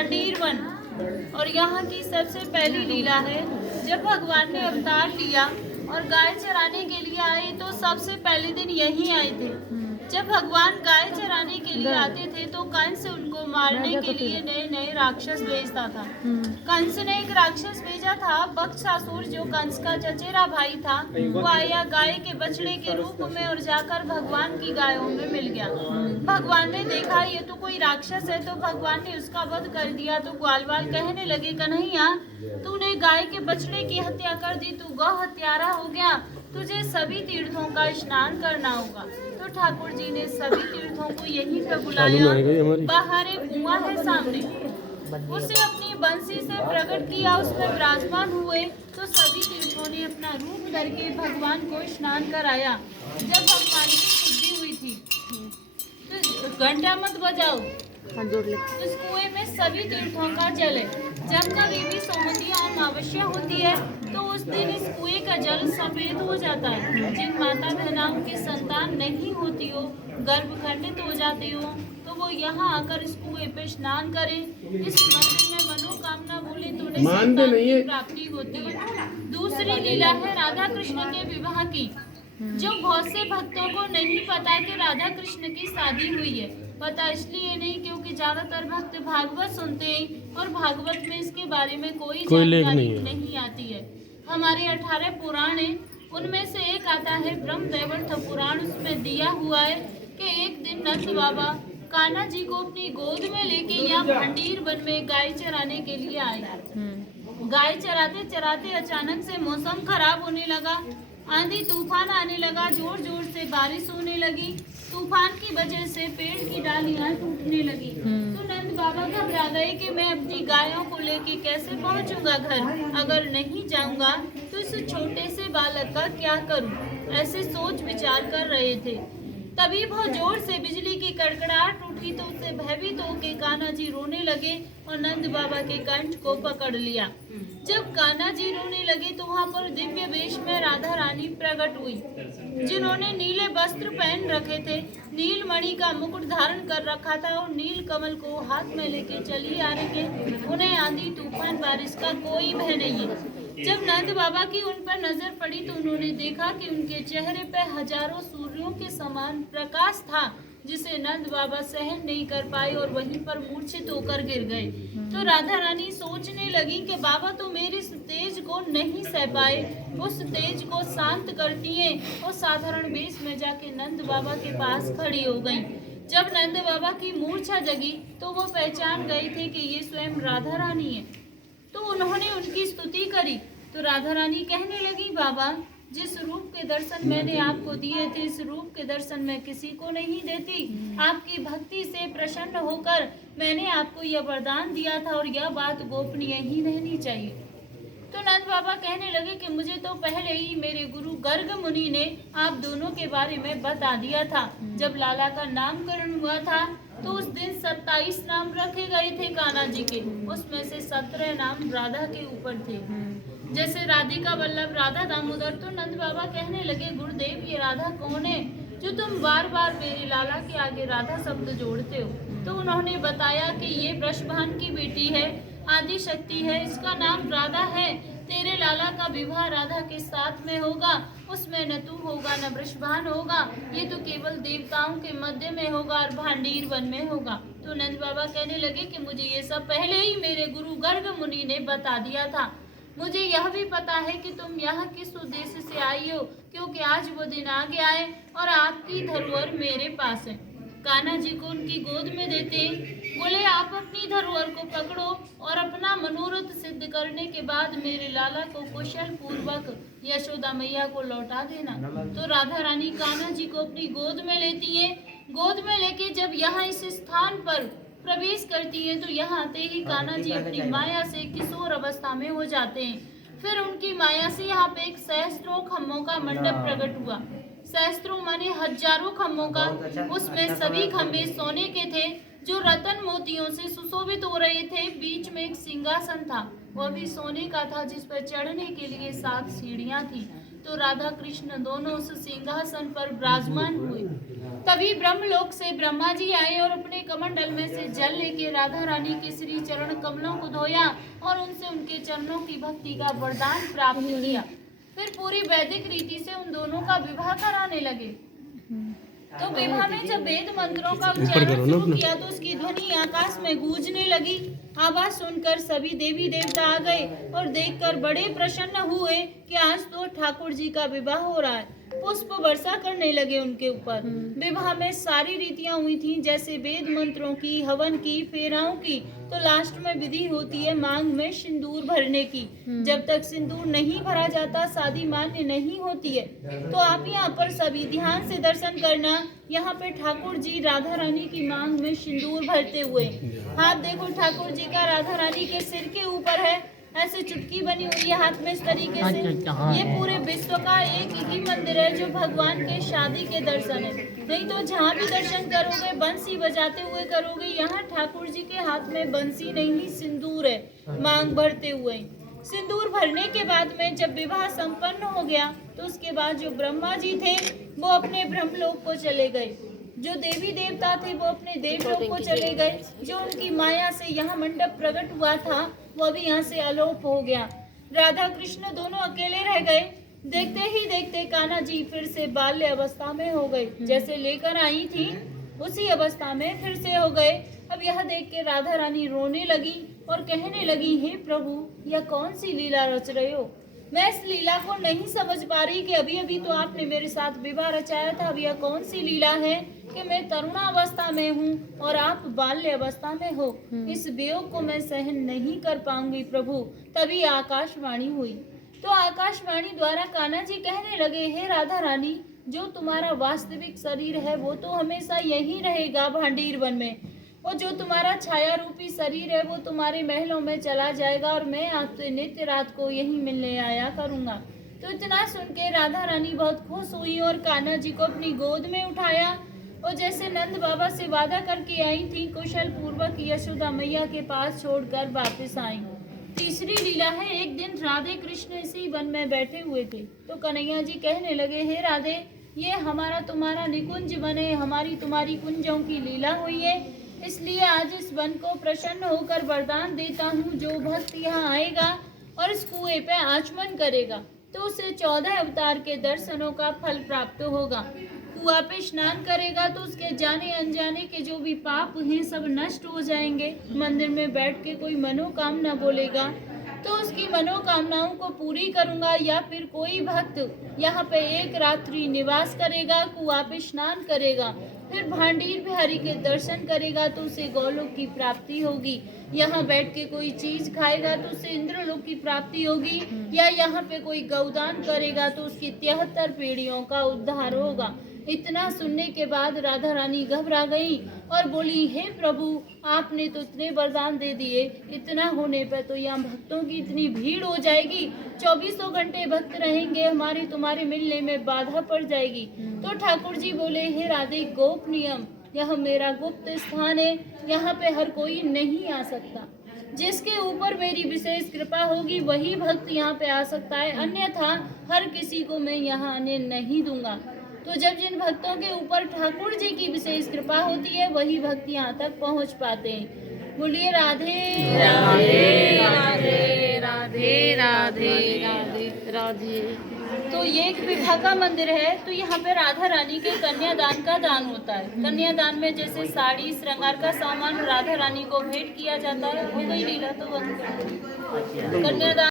Bhandir one. और यहाँ की सबसे पहली लीला है, जब भगवान ने अवतार लिया और गाय चराने के लिए आए तो सबसे पहले दिन यहीं आए थे। जब भगवान गाय चराने के लिए आते थे तो कंस उनको मारने के लिए नए नए राक्षस भेजता था। कंस ने एक राक्षस भेजा था बक्सासुर, जो कंस का चचेरा भाई था। वो आया गाय के बछड़े के रूप में और जाकर भगवान की गायों में मिल गया। भगवान ने देखा ये तो कोई राक्षस है, तो भगवान ने उसका वध कर दिया। तो ग्वालवाल कहने लगे, कन्हैया तूने गाय के बछड़े की हत्या कर दी, तू गौ हत्यारा हो गया, तुझे सभी तीर्थों का स्नान करना होगा। तो ठाकुर जी ने सभी तीर्थों को यहीं पर बुलाया। बाहर एक कुआं है सामने, उसे अपनी बंसी से प्रकट किया, उसमें विराजमान हुए। तो सभी तीर्थों ने अपना रूप करके भगवान को स्नान कराया। जब भगवान की शुद्धि हुई थी तो घंटा मत बजाओ, इस कुएं में सभी तीर्थों का जल है। जब कभी भी सोमवती और अमावस्या होती है तो उस दिन इस कुएं का जल सफेद हो जाता है। जिन माता बहनाओं की संतान नहीं होती हो, गर्भ खंडित हो जाते हो, तो वो यहाँ आकर इस कुएं पे स्नान करें। इस मंदिर में मनोकामना बोले तो उन्हें संतान की प्राप्ति होती है। दूसरी लीला है राधा कृष्ण के विवाह की, जो बहुत से भक्तों को नहीं पता कि राधा कृष्ण की शादी हुई है। पता इसलिए नहीं क्योंकि ज्यादातर भक्त भागवत सुनते हैं और भागवत में इसके बारे में कोई जानकारी नहीं आती है। हमारे 18 पुराण हैं, उनमें से एक आता है ब्रह्मदैवर्थ पुराण। उसमें दिया हुआ है कि एक दिन नंद बाबा कान्हा जी को अपनी गोद में लेके यहाँ भांडीर वन में गाय चराने के लिए आए। गाय चराते चराते अचानक से मौसम खराब होने लगा, आंधी तूफान आने लगा, जोर जोर से बारिश होने लगी। तूफान की वजह से पेड़ की डालियां टूटने लगी। तो नंद बाबा घबरा गए कि मैं अपनी गायों को लेके कैसे पहुंचूंगा घर, अगर नहीं जाऊंगा तो इस छोटे से बालक का क्या करूं। ऐसे सोच विचार कर रहे थे, तभी बहुत जोर से बिजली की कड़कड़ाहट उठी। तो उससे भयभीत होकर कान्हा जी रोने लगे और नंद बाबा के कंठ को पकड़ लिया। जब कान्हा जी रोने लगे तो वहाँ पर दिव्य वेश में राधा रानी प्रकट हुई, जिन्होंने नीले वस्त्र पहन रखे थे, नील मणि का मुकुट धारण कर रखा था और नील कमल को हाथ में लेके चली आ रही है। उन्हें आंधी तूफान बारिश का कोई भय नहीं है। जब नंद बाबा की उन पर नजर पड़ी तो उन्होंने देखा कि उनके चेहरे पे हजारों सूर्यों के समान प्रकाश था, जिसे नंद बाबा सहन नहीं कर पाए और वहीं पर मूर्छित होकर गिर गए। तो राधा रानी सोचने लगी कि बाबा तो मेरे इस तेज को नहीं सह पाए, उस तेज को शांत करती हैं और साधारण वेश में जाके नंद बाबा के पास खड़ी हो गई। जब नंद बाबा की मूर्छा जगी तो वो पहचान गए थे कि ये स्वयं राधा रानी है। तो उन्होंने उनकी स्तुति करी। तो राधा रानी कहने लगी, बाबा जिस रूप के दर्शन मैंने आपको दिए थे, इस रूप के दर्शन मैं किसी को नहीं देती। आपकी भक्ति से प्रसन्न होकर मैंने आपको यह वरदान दिया था और यह बात गोपनीय ही रहनी चाहिए। तो नंद बाबा कहने लगे कि मुझे तो पहले ही मेरे गुरु गर्ग मुनि ने आप दोनों के बारे में बता दिया था। जब लाला का नामकरण हुआ था तो उस दिन 27 नाम रखे गए थे कान्हा जी के, उसमें से 17 नाम राधा के ऊपर थे, जैसे राधिका वल्लभ, राधा दामोदर। तो नंद बाबा कहने लगे, गुरुदेव ये राधा कौन है जो तुम बार बार मेरे लाला के आगे राधा शब्द जोड़ते हो। तो उन्होंने बताया कि ये वृषभान की बेटी है, आदि शक्ति है, इसका नाम राधा है। तेरे लाला का विवाह राधा के साथ में होगा, उसमें न तू होगा न वृषभान होगा, ये तो केवल देवताओं के मध्य में होगा और भांडीर वन में होगा। तो नंद बाबा कहने लगे कि मुझे ये सब पहले ही मेरे गुरु गर्ग मुनि ने बता दिया था। मुझे यह भी पता है कि तुम यहाँ किस उद्देश्य से आई हो, क्योंकि आज वो दिन आ गया है और आपकी धरोहर मेरे पास है। कान्हा जी को उनकी गोद में देते बोले, आप अपनी धरोहर को पकड़ो और अपना मनोरथ सिद्ध करने के बाद मेरे लाला को कुशल पूर्वक यशोदा मैया को लौटा देना। तो राधा रानी कान्हा जी को अपनी गोद में लेती है। गोद में लेके जब यहाँ इस स्थान पर प्रवेश करती है तो यहाँ आते ही कान्हा जी अपनी माया से किशोर अवस्था में हो जाते हैं। फिर उनकी माया से यहाँ पे एक सहस्त्रों खम्भों का मंडप प्रकट हुआ। सहस्त्रों माने हजारों खम्भों का, उसमें सभी खम्भे सोने के थे जो रतन मोतियों से सुशोभित हो रहे थे। बीच में एक सिंहासन था, वह भी सोने का था, जिस पर चढ़ने के लिए 7 सीढ़ियां थी। तो राधा कृष्ण दोनों उस सिंहासन पर विराजमान हुए। तभी ब्रह्मलोक से ब्रह्मा जी आए और अपने कमंडल में से जल लेके राधा रानी के श्री चरण कमलों को धोया और उनसे उनके चरणों की भक्ति का वरदान प्राप्त किया। फिर पूरी वैदिक रीति से उन दोनों का विवाह कराने लगे। तो विवाह में जब वेद मंत्रों का उच्चारण शुरू किया तो उसकी ध्वनि आकाश में गूंजने लगी। आवाज सुनकर सभी देवी देवता आ गए और देखकर बड़े प्रसन्न हुए कि आज तो ठाकुर जी का विवाह हो रहा है। पुष्प वर्षा करने लगे उनके ऊपर। विवाह में सारी रीतियां हुई थी, जैसे वेद मंत्रों की, हवन की, फेराओं की। तो लास्ट में विधि होती है मांग में सिंदूर भरने की। जब तक सिंदूर नहीं भरा जाता शादी मान्य नहीं होती है। तो आप यहाँ पर सभी ध्यान से दर्शन करना। यहाँ पे ठाकुर जी राधा रानी की मांग में सिंदूर भरते हुए। हाथ देखो ठाकुर जी का राधा रानी के सिर के ऊपर है, ऐसे चुटकी बनी हुई है हाथ में इस तरीके से। ये पूरे विश्व का एक ही मंदिर है जो भगवान के शादी के दर्शन है। नहीं तो जहाँ भी दर्शन करोगे बंसी बजाते हुए करोगे। यहाँ ठाकुर जी के हाथ में बंसी नहीं सिंदूर है, मांग भरते हुए। सिंदूर भरने के बाद में जब विवाह संपन्न हो गया तो उसके बाद जो ब्रह्मा जी थे वो अपने ब्रह्मलोक को चले गए। जो देवी देवता थे वो अपने देवलोक को चले गए। जो उनकी माया से यहाँ मंडप प्रकट हुआ था वो भी यहाँ से अलोप हो गया। राधा कृष्ण दोनों अकेले रह गए। देखते ही देखते कान्हा जी फिर से बाल्य अवस्था में हो गए। जैसे लेकर आई थी उसी अवस्था में फिर से हो गए। अब यह देख के राधा रानी रोने लगी और कहने लगी, हे प्रभु यह कौन सी लीला रच रहे हो। मैं इस लीला को नहीं समझ पा रही कि अभी अभी तो आपने मेरे साथ विवाह रचाया था। अब यह कौन सी लीला है कि मैं तरुणावस्था में हूँ और आप बाल्य अवस्था में हो। इस वियोग को मैं सहन नहीं कर पाऊंगी प्रभु। तभी आकाशवाणी हुई। तो आकाशवाणी द्वारा कान्हा जी कहने लगे, हे राधा रानी जो तुम्हारा वास्तविक शरीर है वो तो हमेशा यही रहेगा भांडीर वन में, और जो तुम्हारा छाया रूपी शरीर है वो तुम्हारे महलों में चला जाएगा और मैं आपसे नित्य रात को यही मिलने आया करूंगा। तो इतना सुन के राधा रानी बहुत खुश हुई और कान्हा जी को अपनी गोद में उठाया और जैसे नंद बाबा से वादा करके आई थी कुशल पूर्वक यशोदा मैया के पास छोड़कर वापस आई। तीसरी लीला है, एक दिन राधे कृष्ण इसी वन में बैठे हुए थे तो कन्हैया जी कहने लगे, हे राधे ये हमारा तुम्हारा निकुंज वन है, हमारी तुम्हारी कुंजों की लीला हुई है, इसलिए आज इस वन को प्रसन्न होकर वरदान देता हूँ जो भक्त यहाँ आएगा और इस कुएं पे आचमन करेगा तो उसे 14 अवतार के दर्शनों का फल प्राप्त होगा। कुआं पे स्नान करेगा तो उसके जाने अनजाने के जो भी पाप हैं सब नष्ट हो जाएंगे। मंदिर में बैठ के कोई मनोकामना बोलेगा तो उसकी मनोकामनाओं को पूरी करूंगा। या फिर कोई भक्त यहाँ पे एक रात्रि निवास करेगा, कुआं पे स्नान करेगा, फिर भांडीर बिहारी के दर्शन करेगा तो उसे गौलोक की प्राप्ति होगी। यहाँ बैठ के कोई चीज खाएगा तो उसे इंद्रलोक की प्राप्ति होगी। या यहाँ पे कोई गौदान करेगा तो उसकी 73 पीढ़ियों का उद्धार होगा। इतना सुनने के बाद राधा रानी घबरा गई और बोली, हे प्रभु आपने तो इतने वरदान दे दिए, इतना होने पर तो यहाँ भक्तों की इतनी भीड़ हो जाएगी, 24 घंटे भक्त रहेंगे, हमारे तुम्हारे मिलने में बाधा पड़ जाएगी। तो ठाकुर जी बोले, हे राधे गोपनीयम यह मेरा गुप्त स्थान है, यहाँ पे हर कोई नहीं आ सकता। जिसके ऊपर मेरी विशेष कृपा होगी वही भक्त यहाँ पे आ सकता है, अन्यथा हर किसी को मैं यहाँ आने नहीं दूंगा। तो जब जिन भक्तों के ऊपर ठाकुर जी की विशेष कृपा होती है वही भक्त यहाँ तक पहुँच पाते हैं। बोलिए राधे राधे राधे राधे राधे राधे राधे। तो ये एक विवाह का मंदिर है। तो यहाँ पे राधा रानी के कन्यादान का दान होता है। कन्यादान में जैसे साड़ी श्रृंगार का सामान राधा रानी को भेंट किया जाता है। हो गई लीला तो बंद कर दो। कन्यादान